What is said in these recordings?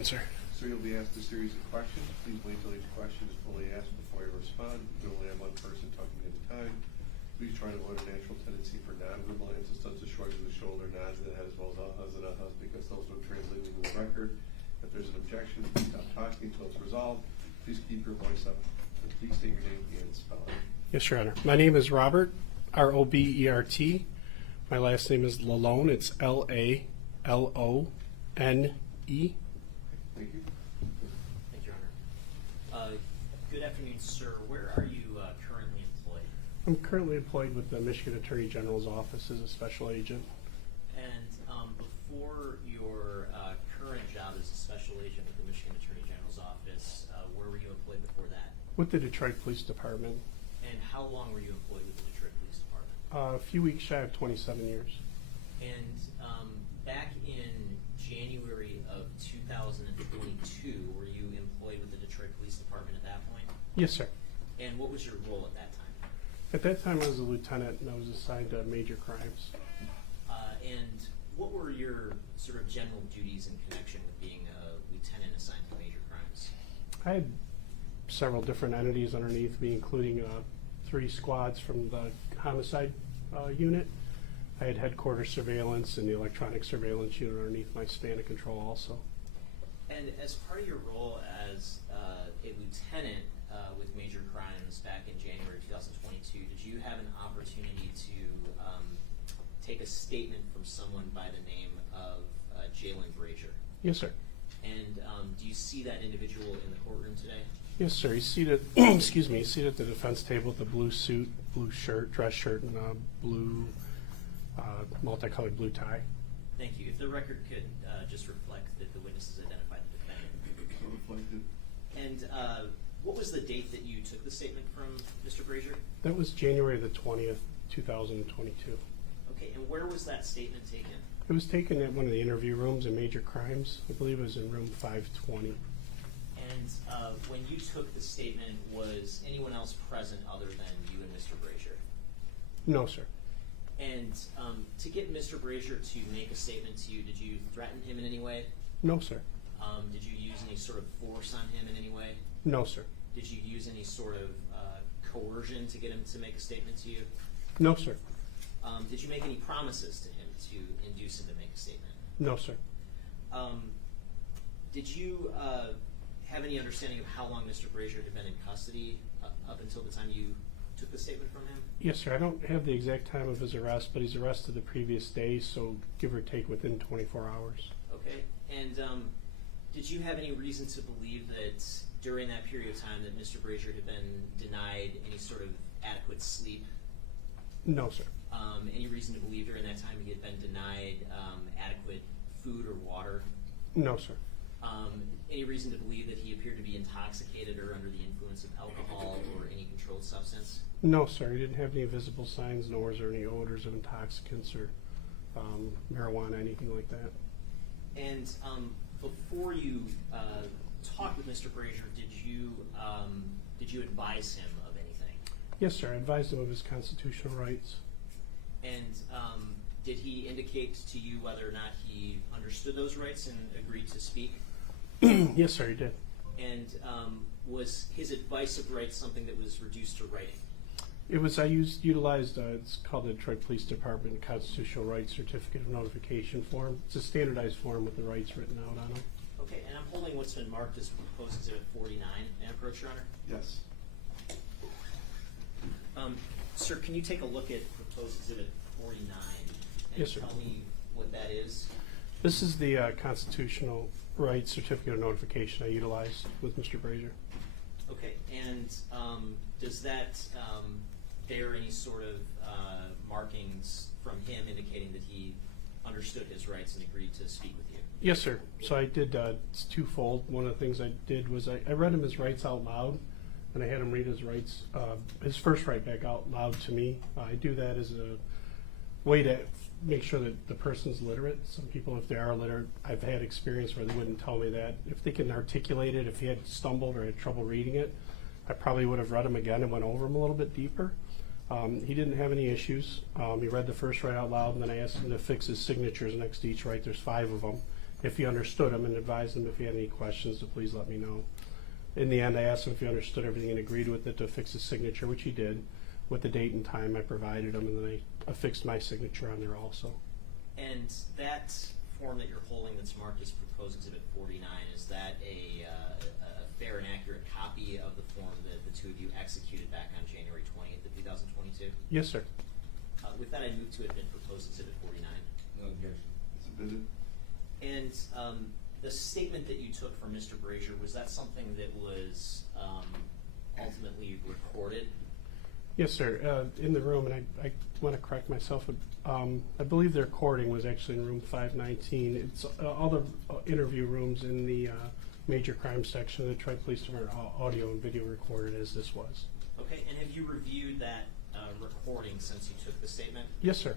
Sir. So you'll be asked a series of questions. Please wait till each question is fully asked before you respond. You can only have one person talking at a time. Please try to avoid a natural tendency for non-verbal answers such as shrugs of the shoulder, nods of the head, as well as ahas and ahas, because those don't translate into the record. If there's an objection, please stop talking until it's resolved. Please keep your voice up. And please state your name and spell it. Yes, Your Honor. My name is Robert, R-O-B-E-R-T. My last name is Lalone. It's L-A-L-O-N-E. Thank you. Thank you, Your Honor. Good afternoon, sir. Where are you currently employed? I'm currently employed with the Michigan Attorney General's office as a special agent. And before your current job as a special agent with the Michigan Attorney General's office, where were you employed before that? With the Detroit Police Department. And how long were you employed with the Detroit Police Department? A few weeks shy of 27 years. And back in January of 2022, were you employed with the Detroit Police Department at that point? Yes, sir. And what was your role at that time? At that time, I was a lieutenant, and I was assigned to major crimes. And what were your sort of general duties in connection with being a lieutenant assigned to major crimes? I had several different entities underneath me, including 3 squads from the homicide unit. I had headquarters surveillance and the electronic surveillance unit underneath my span of control also. And as part of your role as a lieutenant with major crimes back in January 2022, did you have an opportunity to take a statement from someone by the name of Jaylin Brazier? Yes, sir. And do you see that individual in the courtroom today? Yes, sir. He's seated, excuse me, he's seated at the defense table with a blue suit, blue shirt, dress shirt, and a blue, multicolored blue tie. Thank you. If the record could just reflect that the witness has identified the defendant. So reflected. And what was the date that you took the statement from Mr. Brazier? That was January the 20th, 2022. Okay, and where was that statement taken? It was taken at one of the interview rooms in major crimes. I believe it was in room 520. And when you took the statement, was anyone else present other than you and Mr. Brazier? No, sir. And to get Mr. Brazier to make a statement to you, did you threaten him in any way? No, sir. Did you use any sort of force on him in any way? No, sir. Did you use any sort of coercion to get him to make a statement to you? No, sir. Did you make any promises to him to induce him to make a statement? No, sir. Did you have any understanding of how long Mr. Brazier had been in custody up until the time you took the statement from him? Yes, sir. I don't have the exact time of his arrest, but he's arrested the previous day, so give or take within 24 hours. Okay. And did you have any reason to believe that during that period of time that Mr. Brazier had been denied any sort of adequate sleep? No, sir. Any reason to believe during that time he had been denied adequate food or water? No, sir. Any reason to believe that he appeared to be intoxicated or under the influence of alcohol or any controlled substance? No, sir. He didn't have any visible signs, nor was there any odors of intoxicants or marijuana, anything like that. And before you talked with Mr. Brazier, did you advise him of anything? Yes, sir. I advised him of his constitutional rights. And did he indicate to you whether or not he understood those rights and agreed to speak? Yes, sir, he did. And was his advice of rights something that was reduced to writing? It was, utilized, it's called the Detroit Police Department Constitutional Rights Certificate of Notification form. It's a standardized form with the rights written out on it. Okay, and I'm holding what's been marked as proposed exhibit 49. May I approach, Your Honor? Yes. Sir, can you take a look at proposed exhibit 49 and Yes, sir. tell me what that is? This is the Constitutional Rights Certificate of Notification I utilized with Mr. Brazier. Okay, and does that bear any sort of markings from him indicating that he understood his rights and agreed to speak with you? Yes, sir. So I did, it's twofold. One of the things I did was I read him his rights out loud, and I had him read his rights, his first right back out loud to me. I do that as a way to make sure that the person's literate. Some people, if they are literate, I've had experience where they wouldn't tell me that. If they can articulate it, if he had stumbled or had trouble reading it, I probably would have read him again and went over him a little bit deeper. He didn't have any issues. He read the first right out loud, and then I asked him to fix his signatures next to each right. There's 5 of them. if he understood them, and advised him if he had any questions to please let me know. In the end, I asked him if he understood everything and agreed with it to affix his signature, which he did, with the date and time I provided him, and then I affixed my signature on there also. And that form that you're holding that's marked as proposed exhibit 49, is that a fair and accurate copy of the form that the two of you executed back on January 20th of 2022? Yes, sir. With that, I move to admit proposed exhibit 49. No objection. It's admitted. And the statement that you took from Mr. Brazier, was that something that was ultimately recorded? Yes, sir. In the room, and I want to correct myself. I believe the recording was actually in room 519. It's all the interview rooms in the major crime section of the Detroit Police Department are audio and video recorded as this was. Okay, and have you reviewed that recording since you took the statement? Yes, sir.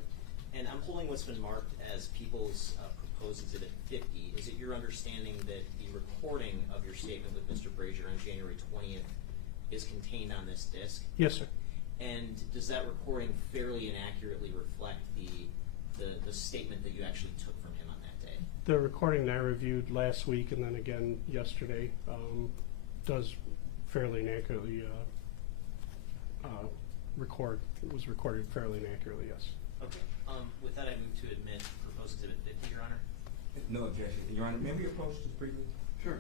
And I'm pulling what's been marked as People's Proposed Exhibit 50. Is it your understanding that the recording of your statement with Mr. Brazier on January 20th is contained on this disc? Yes, sir. And does that recording fairly and accurately reflect the statement that you actually took from him on that day? The recording that I reviewed last week and then again yesterday does fairly and accurately record. It was recorded fairly and accurately, yes. Okay. With that, I move to admit Proposed Exhibit 50, Your Honor. No objection. Your Honor, may we approach this briefly? Sure.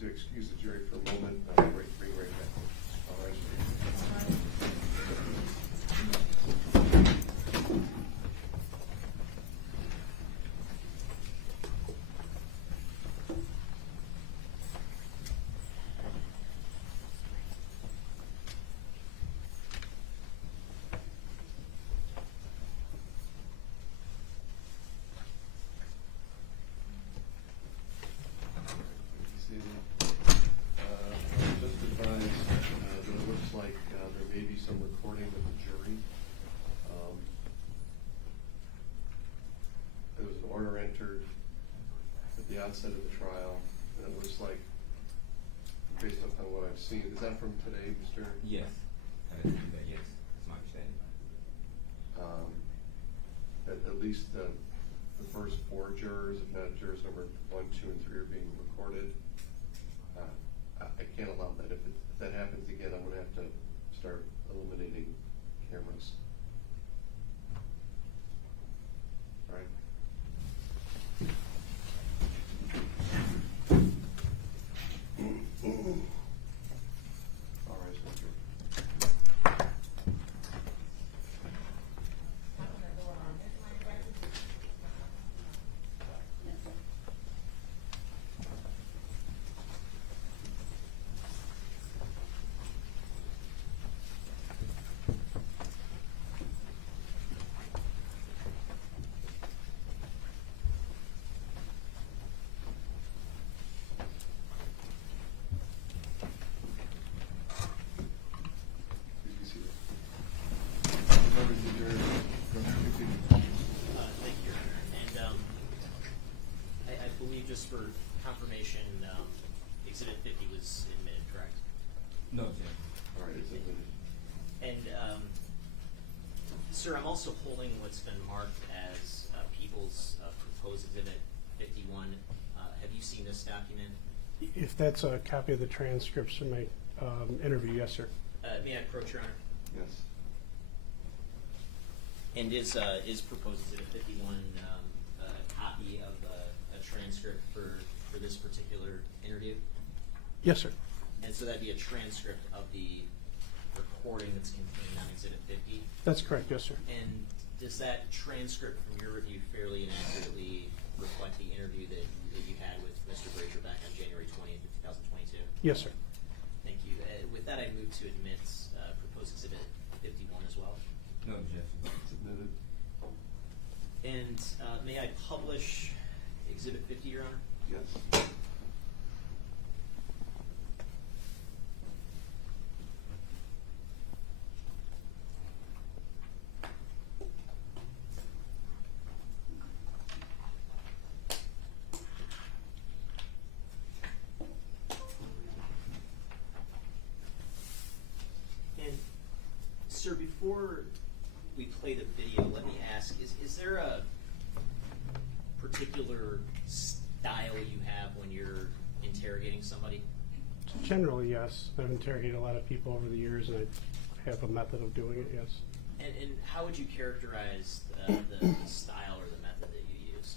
To excuse the jury for a moment, bring right back. All right. Just advise that it looks like there may be some recording of the jury. There was an order entered at the outset of the trial, and it looks like, based upon what I've seen, is that from today, Mr.? Yes. I didn't do that, yes. That's my understanding. At least the first 4 jurors, if not jurors number 1, 2, and 3, are being recorded. I can't allow that. If that happens again, I'm going to have to start eliminating cameras. All right. All right, Mr. Thank you, Your Honor. And I believe, just for confirmation, Exhibit 50 was admitted, correct? No objection. All right, it's admitted. And, sir, I'm also holding what's been marked as People's Proposed Exhibit 51. Have you seen this document? If that's a copy of the transcripts from my interview, yes, sir. May I approach, Your Honor? Yes. And is Proposed Exhibit 51 a copy of a transcript for this particular interview? Yes, sir. And so that'd be a transcript of the recording that's contained on Exhibit 50? That's correct, yes, sir. And does that transcript from your review fairly and accurately reflect the interview that you had with Mr. Brazier back on January 20th, 2022? Yes, sir. Thank you. With that, I move to admit proposed Exhibit 51 as well. No objection. Submitted. And may I publish Exhibit 50, Your Honor? Yes. And, sir, before we play the video, let me ask, is there a particular style you have when you're interrogating somebody? Generally, yes. I've interrogated a lot of people over the years, and I have a method of doing it, yes. And how would you characterize the style or the method that you use?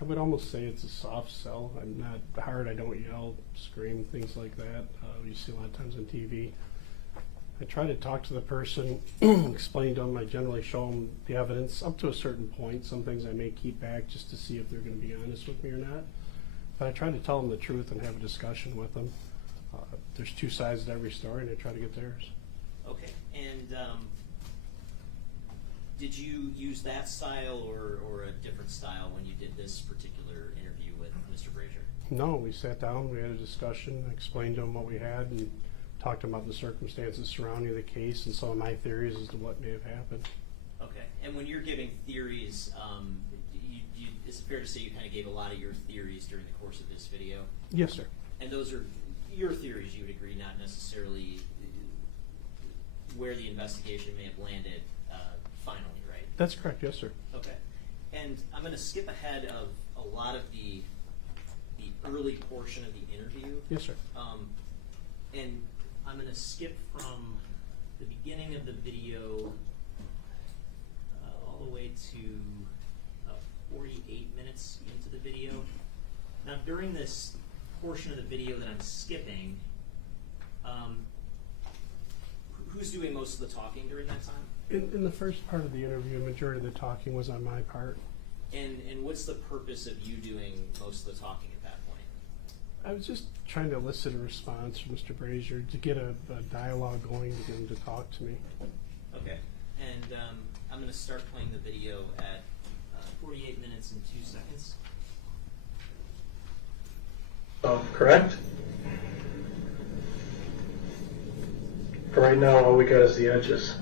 I would almost say it's a soft sell. I'm not hard. I don't yell, scream, things like that. You see a lot of times on TV. I try to talk to the person, explain to them. I generally show them the evidence up to a certain point. Some things I may keep back just to see if they're going to be honest with me or not. But I try to tell them the truth and have a discussion with them. There's two sides to every story, and I try to get theirs. Okay. And did you use that style or a different style when you did this particular interview with Mr. Brazier? No, we sat down, we had a discussion, explained to them what we had, and talked about the circumstances surrounding the case and some of my theories as to what may have happened. Okay. And when you're giving theories, is it fair to say you kind of gave a lot of your theories during the course of this video? Yes, sir. And those are your theories, you would agree, not necessarily where the investigation may have landed finally, right? That's correct, yes, sir. Okay. And I'm going to skip ahead of a lot of the early portion of the interview. Yes, sir. And I'm going to skip from the beginning of the video all the way to 48 minutes into the video. Now, during this portion of the video that I'm skipping, who's doing most of the talking during that time? In the first part of the interview, a majority of the talking was on my part. And what's the purpose of you doing most of the talking at that point? I was just trying to elicit a response from Mr. Brazier to get a dialogue going to get him to talk to me. Okay. And I'm going to start playing the video at 48 minutes and 2 seconds. Correct? For right now, all we got is the edges.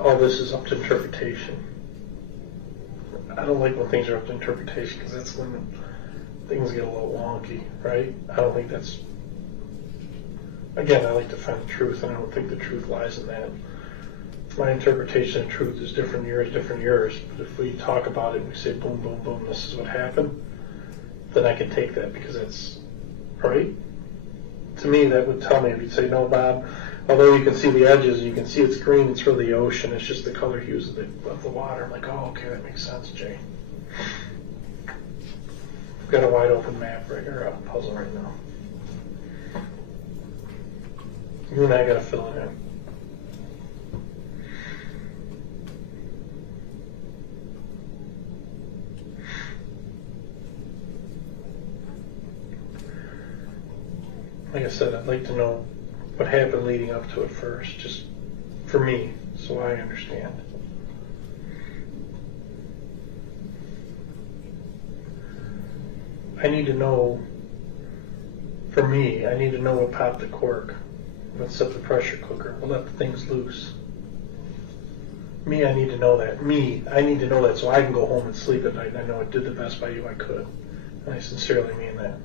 All this is up to interpretation. I don't like when things are up to interpretation because that's when things get a little wonky, right? I don't think that's... Again, I like to find the truth, and I don't think the truth lies in that. My interpretation of truth is different yours. But if we talk about it and we say, boom, boom, boom, this is what happened, then I can take that because that's right. To me, that would tell me, if you'd say, no, Bob, although you can see the edges, you can see it's green, it's really the ocean, it's just the color hues of the water. I'm like, oh, okay, that makes sense, Jay. I've got a wide open map or a puzzle right now. You and I got to fill it in. Like I said, I'd like to know what happened leading up to it first, just for me, so I understand. I need to know, for me, I need to know what popped the cork, what set the pressure cooker, what let the things loose. Me, I need to know that. I need to know that so I can go home and sleep at night and I know I did the best by you I could. And I sincerely mean that.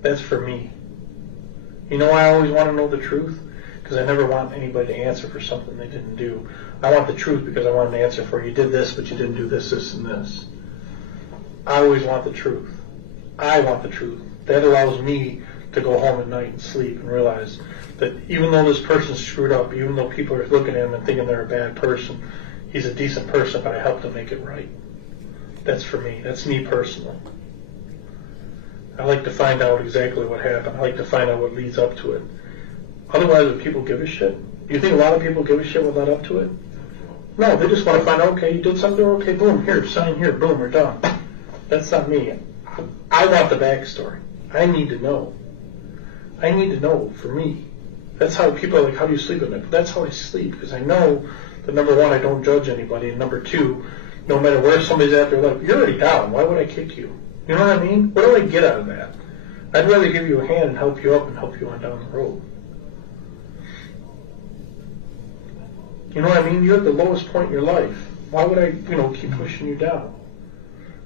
That's for me. You know why I always want to know the truth? Because I never want anybody to answer for something they didn't do. I want the truth because I want an answer for you did this, but you didn't do this, this, and this. I always want the truth. I want the truth. That allows me to go home at night and sleep and realize that even though this person's screwed up, even though people are looking at him and thinking they're a bad person, he's a decent person, but I helped him make it right. That's for me. That's me personally. I like to find out exactly what happened. I like to find out what leads up to it. Otherwise, would people give a shit? Do you think a lot of people give a shit what led up to it? No, they just want to find out, okay, you did something, okay, boom, here, sign here, boom, we're done. That's not me. I want the backstory. I need to know. I need to know for me. That's how people are like, how do you sleep at night? That's how I sleep, because I know that number one, I don't judge anybody, and number two, no matter where somebody's at, they're like, you're already down, why would I kick you? You know what I mean? What do I get out of that? I'd rather give you a hand and help you up and help you on down the road. You know what I mean? You're at the lowest point in your life. Why would I, keep pushing you down?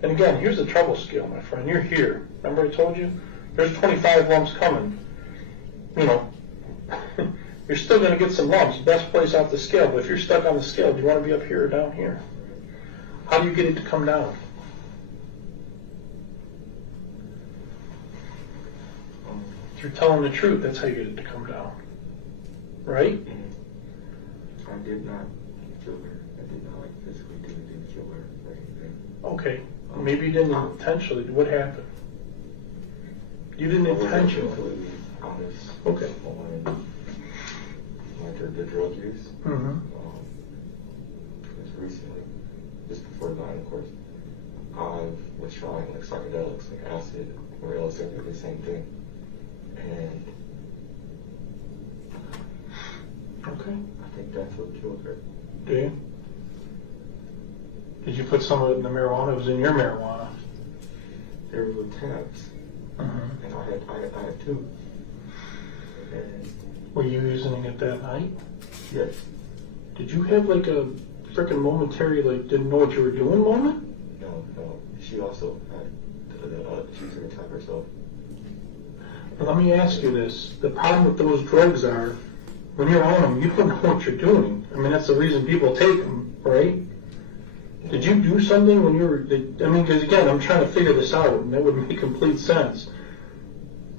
And again, here's the trouble scale, my friend. You're here. Remember I told you? There's 25 lumps coming. You're still going to get some lumps. Best place off the scale. But if you're stuck on the scale, do you want to be up here or down here? How do you get it to come down? If you're telling the truth, that's how you get it to come down. Right? I did not kill her. I did not physically do anything to kill her or anything. Okay. Maybe you didn't intentionally. What happened? You didn't intentionally. Completely honest. Okay. On the drug use. Mm-hmm. Just recently, just before the night, of course, I was trying psychedelics, like acid or LSD, the same thing. And Okay. I think that's what killed her. Do you? Did you put some of it in the marijuana? It was in your marijuana. There were tabs, Mm-hmm. and I had two. And Were you using it that night? yes, Did you have a freaking momentary, didn't know what you were doing moment? no. She also had she took a tab herself. But let me ask you this. The problem with those drugs are, when you're on them, you don't know what you're doing. I mean, that's the reason people take them, right? Did you do something when you were, because again, I'm trying to figure this out, and that would make complete sense.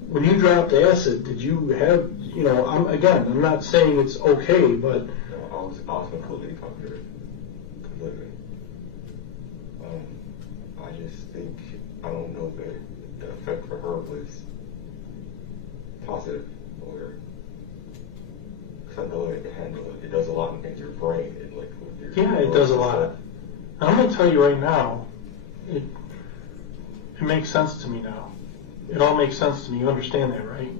When you dropped acid, did you have, I'm not saying it's okay, but... No, I was completely covered. Completely. I just think, I don't know that the effect for her was positive, or... Because I know it does a lot in your brain. Yeah, it does a lot. I'm going to tell you right now, it makes sense to me now. It all makes sense to me. You understand that, right?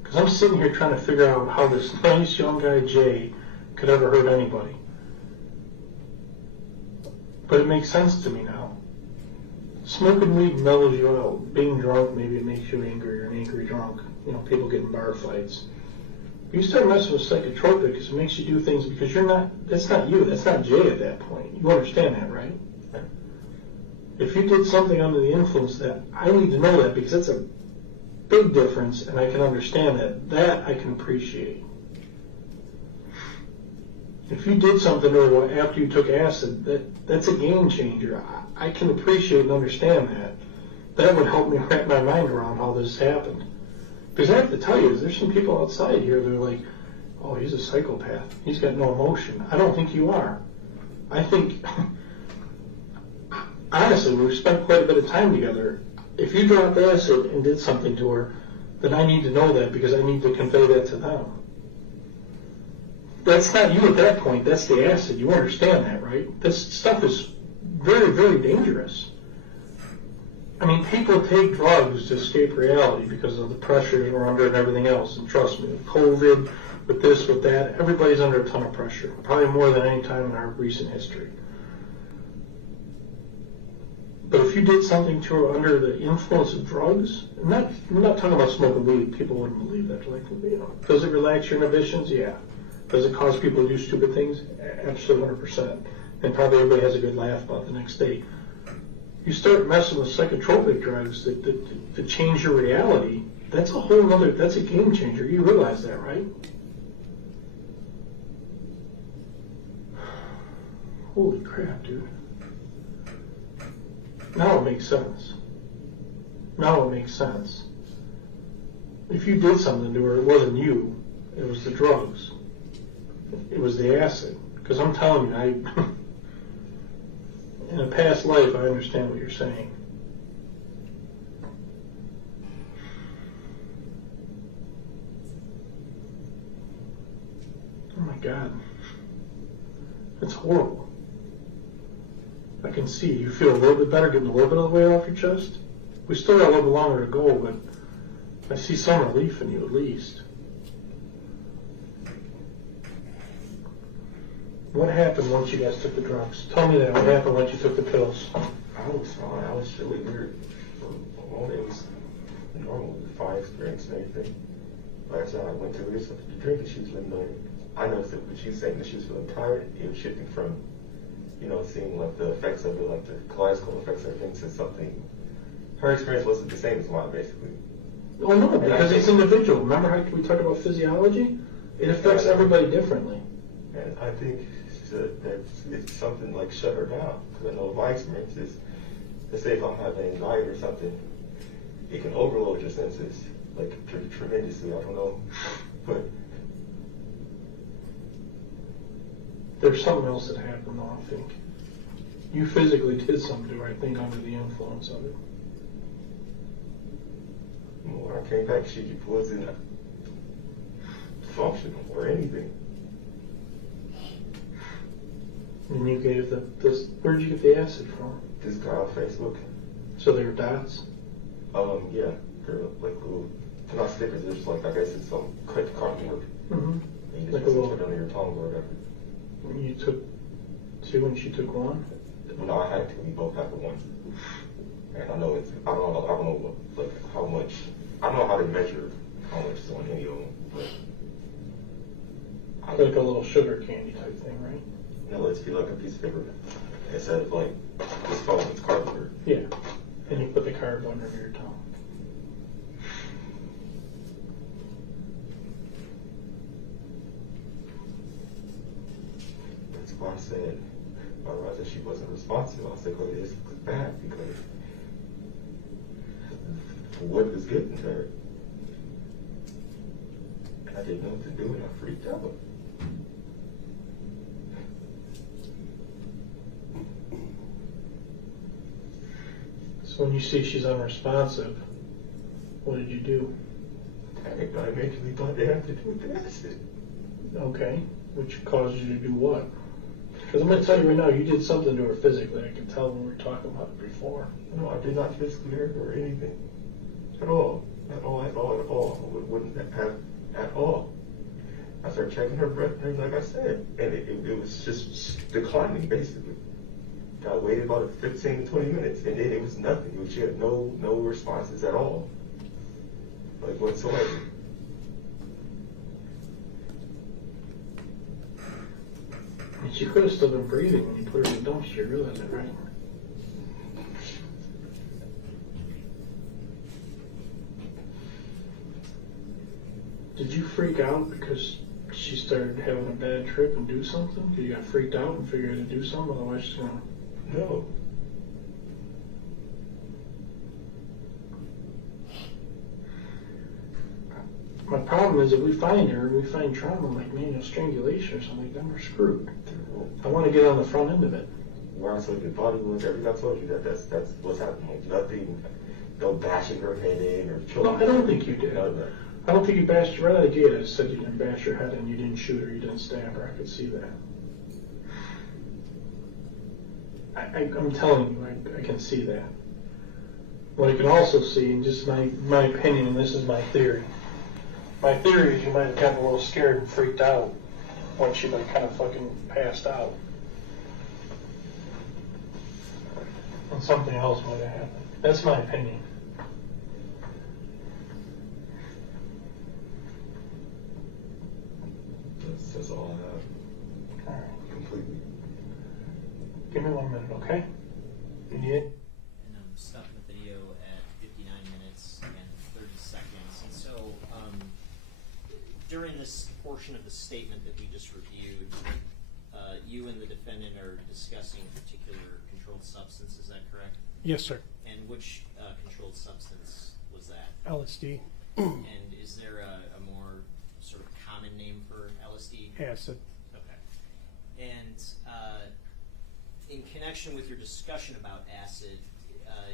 Because I'm sitting here trying to figure out how this nice young guy, Jay, could ever hurt anybody. But it makes sense to me now. Smoking weed mellows you out. Being drunk, maybe it makes you angry. You're an angry drunk. People get in bar fights. You start messing with psychotropics, it makes you do things because that's not you, that's not Jay at that point. You understand that, right? If you did something under the influence that, I need to know that because that's a big difference and I can understand that. That I can appreciate. If you did something after you took acid, that's a game changer. I can appreciate and understand that. That would help me wrap my mind around how this happened. Because I have to tell you, there's some people outside here that are like, oh, he's a psychopath. He's got no emotion. I don't think you are. I think, honestly, we've spent quite a bit of time together. If you dropped acid and did something to her, then I need to know that because I need to convey that to them. That's not you at that point. That's the acid. You understand that, right? This stuff is very, very dangerous. I mean, people take drugs to escape reality because of the pressures we're under and everything else. And trust me, with COVID, with this, with that, everybody's under a ton of pressure. Probably more than any time in our recent history. But if you did something to her under the influence of drugs, I'm not talking about smoking weed. People wouldn't believe that. Does it relax your inhibitions? Yeah. Does it cause people to do stupid things? Absolutely 100%. And probably everybody has a good laugh about the next day. You start messing with psychotropic drugs that change your reality, that's a game changer. You realize that, right? Holy crap, dude. Now it makes sense. If you did something to her, it wasn't you. It was the drugs. It was the acid. Because I'm telling you, in a past life, I understand what you're saying. God. It's horrible. I can see. You feel a little bit better getting a little bit of the weight off your chest? We still got a little bit longer to go, but I see some relief in you at least. What happened once you guys took the drugs? Tell me that. What happened once you took the pills? I was fine. I was really weird. For a moment, it was normal, fine experience and everything. Like I said, I went to her to drink and she was feeling like, I noticed that when she was saying that she was feeling tired, it was shifting from, seeing like the effects of it, like the kaleidoscope effects of everything, to something. Her experience wasn't the same as mine, basically. Well, no, because it's individual. Remember how we talked about physiology? It affects everybody differently. And I think that it's something like shut her down. Because I know my experience is, let's say if I'm having anxiety or something, it can overload your senses, like tremendously. I don't know, but There's something else that happened, though, I think. You physically did something to her, I think, under the influence of it. when I came back, she wasn't functional or anything. And you gave this. Where'd you get the acid from? This guy on Facebook. So they were dots? Yeah, they're like little, they're not stickers, they're just like, I guess it's some cut cardboard. Mm-hmm. And you Like just a put little. it under your tongue or whatever. You took two and she took one? No, I had to. We both had the one. And I know it's, I don't know what, like how much, I don't know how to measure how much is on any of them, but. Like a little sugar candy type thing, right? No, it's feel like a piece of paper. Instead of like, this phone, it's cardboard. Yeah. And you put the card under your tongue. That's why I said, I realized that she wasn't responsive. I was like, oh, this is bad because what was getting to her. And I didn't know what to do and I freaked out. So when you see she's unresponsive, what did you do? I eventually thought they had to do with the acid. Okay. Which caused you to do what? Because I'm going to tell you right now, you did something to her physically. I could tell when we were talking about it before. No, I did not physically hurt her or anything. At all. At all. At all. At all. It wouldn't have at all. I started checking her breath and everything, like I said. And it was just declining, basically. I waited about 15 to 20 minutes, and then it was nothing. She had no responses at all. Like, whatsoever. And she could have still been breathing when you put her in the dumpster. You realize that, right? Did you freak out because she started having a bad trip and do something? Because you got freaked out and figured to do something? Otherwise she's going to... No. My problem is if we find her and we find trauma like manual strangulation or something, then we're screwed. I want to get on the front end of it. Where I told you, body wounds, everything I told you, that's what's happening. Like, nothing, no bashing her head in or choking. No, I don't think you did. None of that. I don't think you bashed her right out of the gate. I said you didn't bash her head in, you didn't shoot her, you didn't stab her. I could see that. I'm telling you, I can see that. What I can also see, and just my opinion, and this is my theory. My theory is you might have gotten a little scared and freaked out when she like kind of fucking passed out. And something else might have happened. That's my opinion. That's all I have. All right. Completely. Give me 1 minute, okay? You need it? And I'm stopping the video at 59 minutes and 30 seconds. And so, during this portion of the statement that we just reviewed, you and the defendant are discussing a particular controlled substance, is that correct? Yes, sir. And which controlled substance was that? LSD. And is there a more sort of common name for LSD? Acid. Okay. And in connection with your discussion about acid,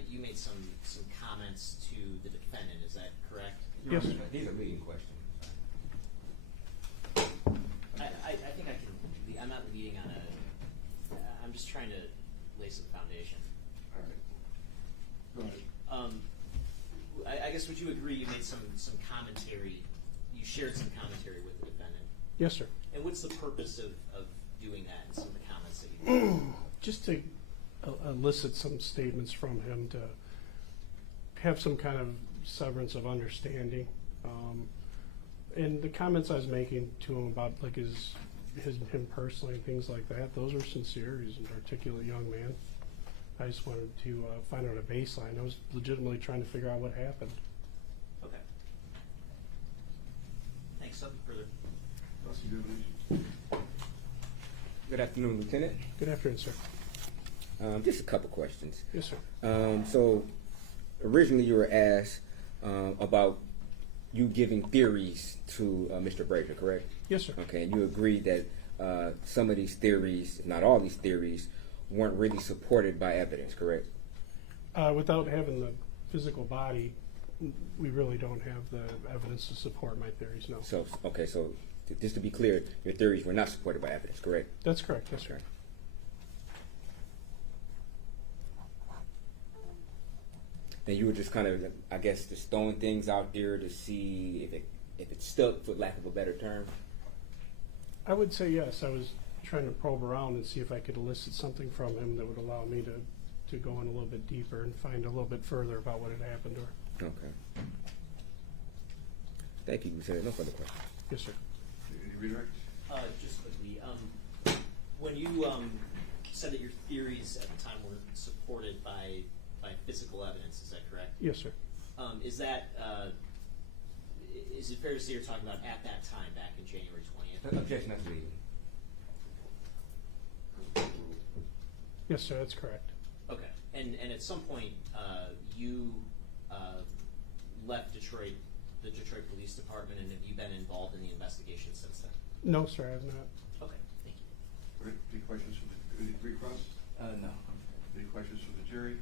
you made some comments to the defendant, is that correct? Yes. These are leading questions. I think leading on I'm just trying to lay some foundation. All right. Go ahead. I guess would you agree you made some commentary, you shared some commentary with the defendant? Yes, sir. And what's the purpose of doing that and some of the comments that you made? Just to elicit some statements from him to have some kind of severance of understanding. And the comments I was making to him about like him personally and things like that, those are sincere. He's an articulate young man. I just wanted to find out a baseline. I was legitimately trying to figure out what happened. Okay. Thanks. Something further? Russ, you do have an Good afternoon, Lieutenant. Good afternoon, sir. Just a couple questions. Yes, sir. So, originally you were asked about you giving theories to Mr. Brazier, correct? Yes, sir. Okay, and you agreed that some of these theories, if not all these theories, weren't really supported by evidence, correct? Without having the physical body, we really don't have the evidence to support my theories, no. So, okay, so just to be clear, your theories were not supported by evidence, correct? That's correct, yes, sir. Okay. Then you were just kind of, I guess, just throwing things out there to see if it stuck, for lack of a better term. I would say yes. I was trying to probe around and see if I could elicit something from him that would allow me to go in a little bit deeper and find a little bit further about what had happened to her. Okay. Thank you, Lieutenant. No further questions. Yes, sir. Any redirect? Just quickly, when you said that your theories at the time were supported by physical evidence, is that correct? Yes, sir. Is that is it fair to say you're talking about at that time, back in January 20th? Objection not to leave. Yes, sir, that's correct. Okay, and at some point you left Detroit, the Detroit Police Department, and have you been involved in the investigation since then? No, sir, I have not. Okay, thank you. All right. Any questions from the, agree, Cross? No. Any questions from the jury?